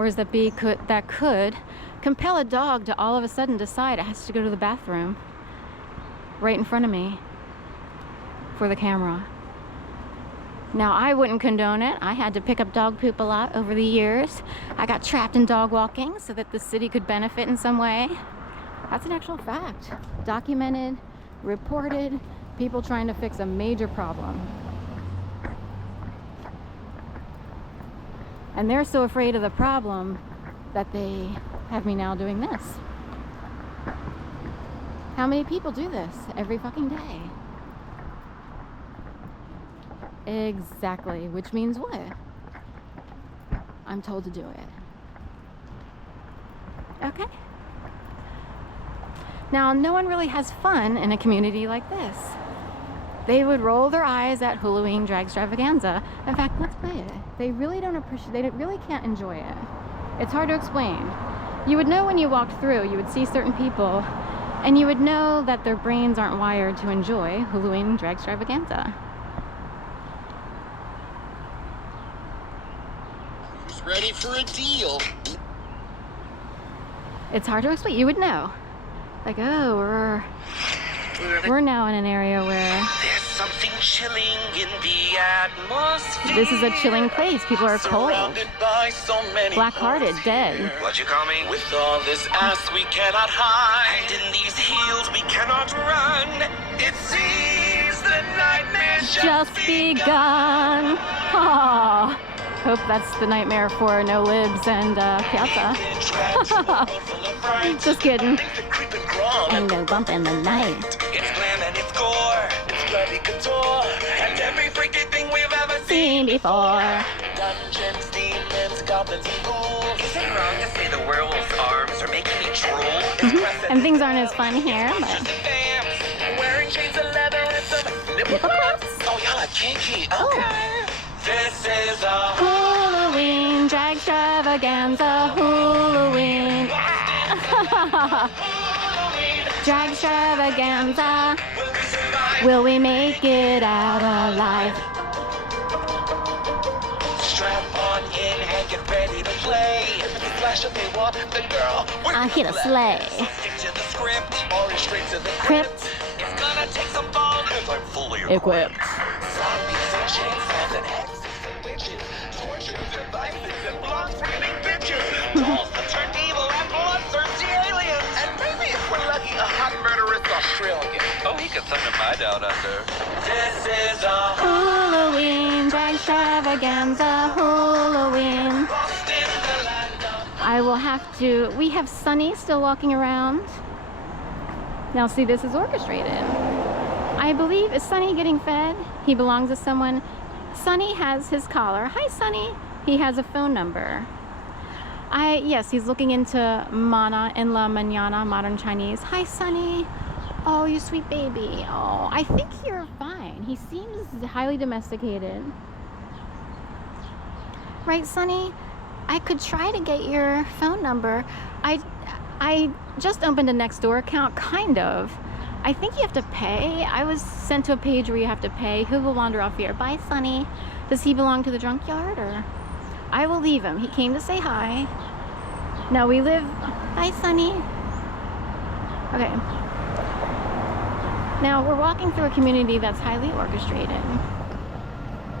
that could compel a dog to all of a sudden decide it has to go to the bathroom right in front of me for the camera. Now, I wouldn't condone it. I had to pick up dog poop a lot over the years. I got trapped in dog walking so that the city could benefit in some way. That's an actual fact. Documented, reported, people trying to fix a major problem. And they're so afraid of the problem that they have me now doing this. How many people do this every fucking day? Exactly, which means what? I'm told to do it. Okay. Now, no one really has fun in a community like this. They would roll their eyes at Halloween drag extravaganza. In fact, let's play it. They really don't appreciate, they really can't enjoy it. It's hard to explain. You would know when you walked through, you would see certain people, and you would know that their brains aren't wired to enjoy Halloween drag extravaganza. Who's ready for a deal? It's hard to explain. You would know. Like, oh, we're now in an area where there's something chilling in the atmosphere. This is a chilling place. People are cold, so black-hearted, dead. What you call me? With all this ass we cannot hide, and in these heels we cannot run. It seems the nightmare's just begun. Aww. Hope that's the nightmare for NOLIBS and Piazza. Just kidding. Ain't no bump in the night. It's glam and it's gore. It's bloody couture. And every freaky thing we've ever Seen before. Dungeons, demons, goblins, and ghouls. Is it wrong to say the werewolf's arms are making me drool? And things aren't as fun here, but... Wearing chains of leather and some nipple clips. Oh, y'all are kinky. Okay. This is a Halloween drag extravaganza. Halloween. Drag extravaganza. Will we make it out alive? Strap on in and get ready to play. If it's a flash of they want the girl, I hit a sleigh. Stick to the script or straight to the Crypt. It's gonna take some balls because I'm fully Equipped. Zombies and chainsaws and hexes and witches, torches and vices and blonde screaming bitches, dolls that turned evil and bloodthirsty aliens, and maybe if we're lucky, a hot murderous Australian. Oh, he could thunder my down under. This is a Halloween drag extravaganza. Halloween. I will have to... We have Sunny still walking around. Now see, this is orchestrated. I believe, is Sunny getting fed? He belongs to someone. Sunny has his collar. Hi, Sunny. He has a phone number. Yes, he's looking into Mana en la Mañana, modern Chinese. Hi, Sunny. Oh, you sweet baby. Oh, I think you're fine. He seems highly domesticated. Right, Sunny? I could try to get your phone number. I just opened a Nextdoor account, kind of. I think you have to pay. I was sent to a page where you have to pay. Who will wander off here? Bye, Sunny. Does he belong to the junkyard, or? I will leave him. He came to say hi. Now we live... Hi, Sunny. Okay. Now we're walking through a community that's highly orchestrated.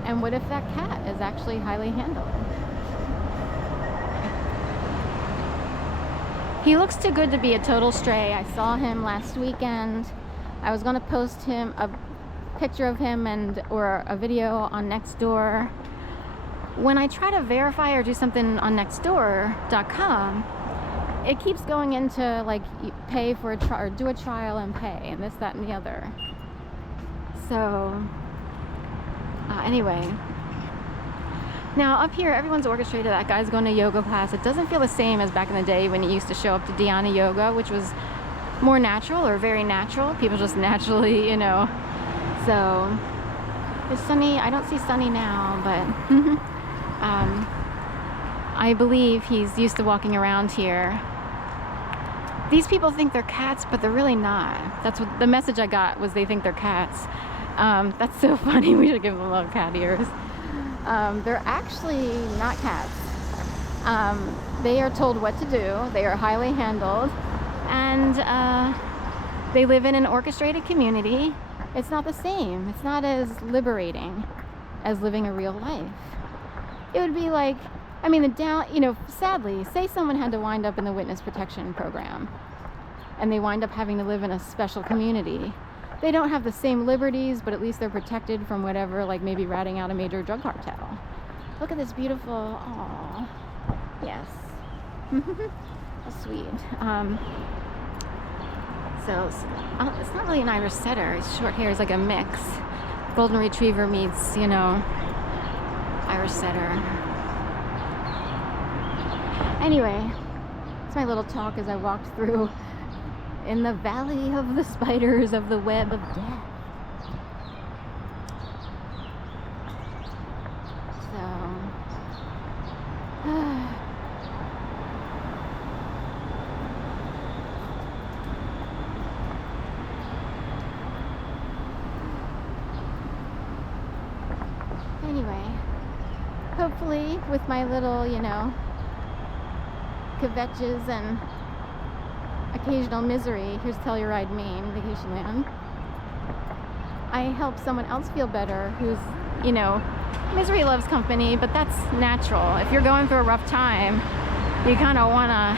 And what if that cat is actually highly handled? He looks too good to be a total stray. I saw him last weekend. I was going to post him a picture of him or a video on Nextdoor. When I try to verify or do something on Nextdoor.com, it keeps going into like pay for a trial or do a trial and pay and this, that, and the other. So anyway. Now up here, everyone's orchestrated. That guy's going to yoga class. It doesn't feel the same as back in the day when you used to show up to Dhyana yoga, which was more natural or very natural. People just naturally, you know. So, there's Sunny. I don't see Sunny now, but I believe he's used to walking around here. These people think they're cats, but they're really not. That's what the message I got was. They think they're cats. That's so funny. We should give them little cat ears. They're actually not cats. They are told what to do. They are highly handled, and they live in an orchestrated community. It's not the same. It's not as liberating as living a real life. It would be like, I mean, sadly, say someone had to wind up in the witness protection program and they wind up having to live in a special community. They don't have the same liberties, but at least they're protected from whatever, like maybe ratting out a major drug cartel. Look at this beautiful, aww, yes. That's sweet. So it's not really an Irish setter. It's short hair. It's like a mix. Golden Retriever meets, Irish setter. Anyway, it's my little talk as I walked through in the valley of the spiders of the web of death. Anyway, hopefully with my little, kvetches and occasional misery, here's Telluride, Maine, vacation land, I help someone else feel better who's, misery loves company, but that's natural. If you're going through a rough time, you kind of want to,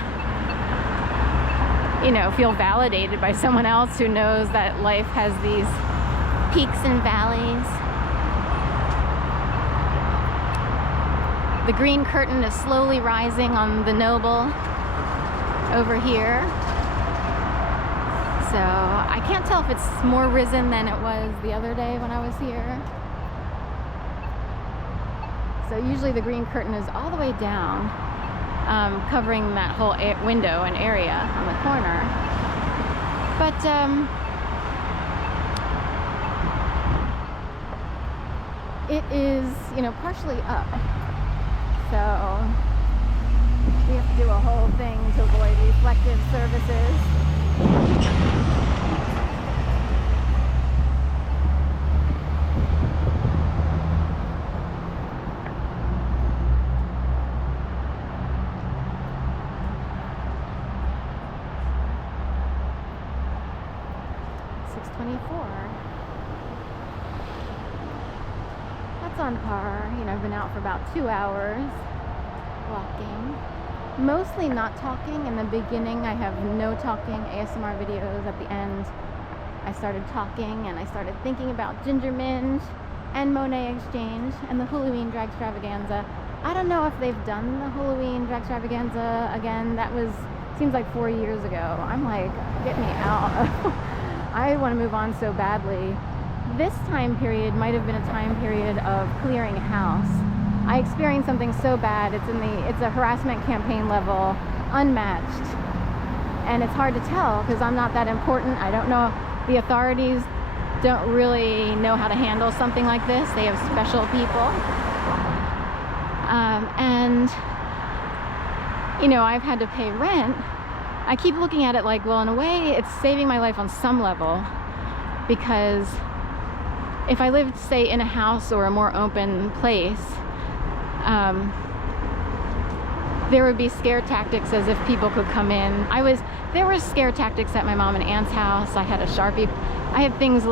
feel validated by someone else who knows that life has these peaks and valleys. The green curtain is slowly rising on the Noble over here. So I can't tell if it's more risen than it was the other day when I was here. So usually the green curtain is all the way down, covering that whole window and area on the corner. But it is, partially up. So we have to do a whole thing to avoid reflective services. That's on par. I've been out for about 2 hours walking. Mostly not talking. In the beginning, I have no talking ASMR videos. At the end, I started talking and I started thinking about Ginger Minge and Monet Exchange and the Halloween drag extravaganza. I don't know if they've done the Halloween drag extravaganza again. That seems like 4 years ago. I'm like, get me out. I want to move on so badly. This time period might have been a time period of clearing house. I experienced something so bad. It's a harassment campaign level, unmatched. And it's hard to tell because I'm not that important. I don't know. The authorities don't really know how to handle something like this. They have special people. I've had to pay rent. I keep looking at it like, well, in a way, it's saving my life on some level, because if I lived, say, in a house or a more open place, there would be scare tactics as if people could come in. There were scare tactics at my mom and aunt's house. I had a Sharpie. I had things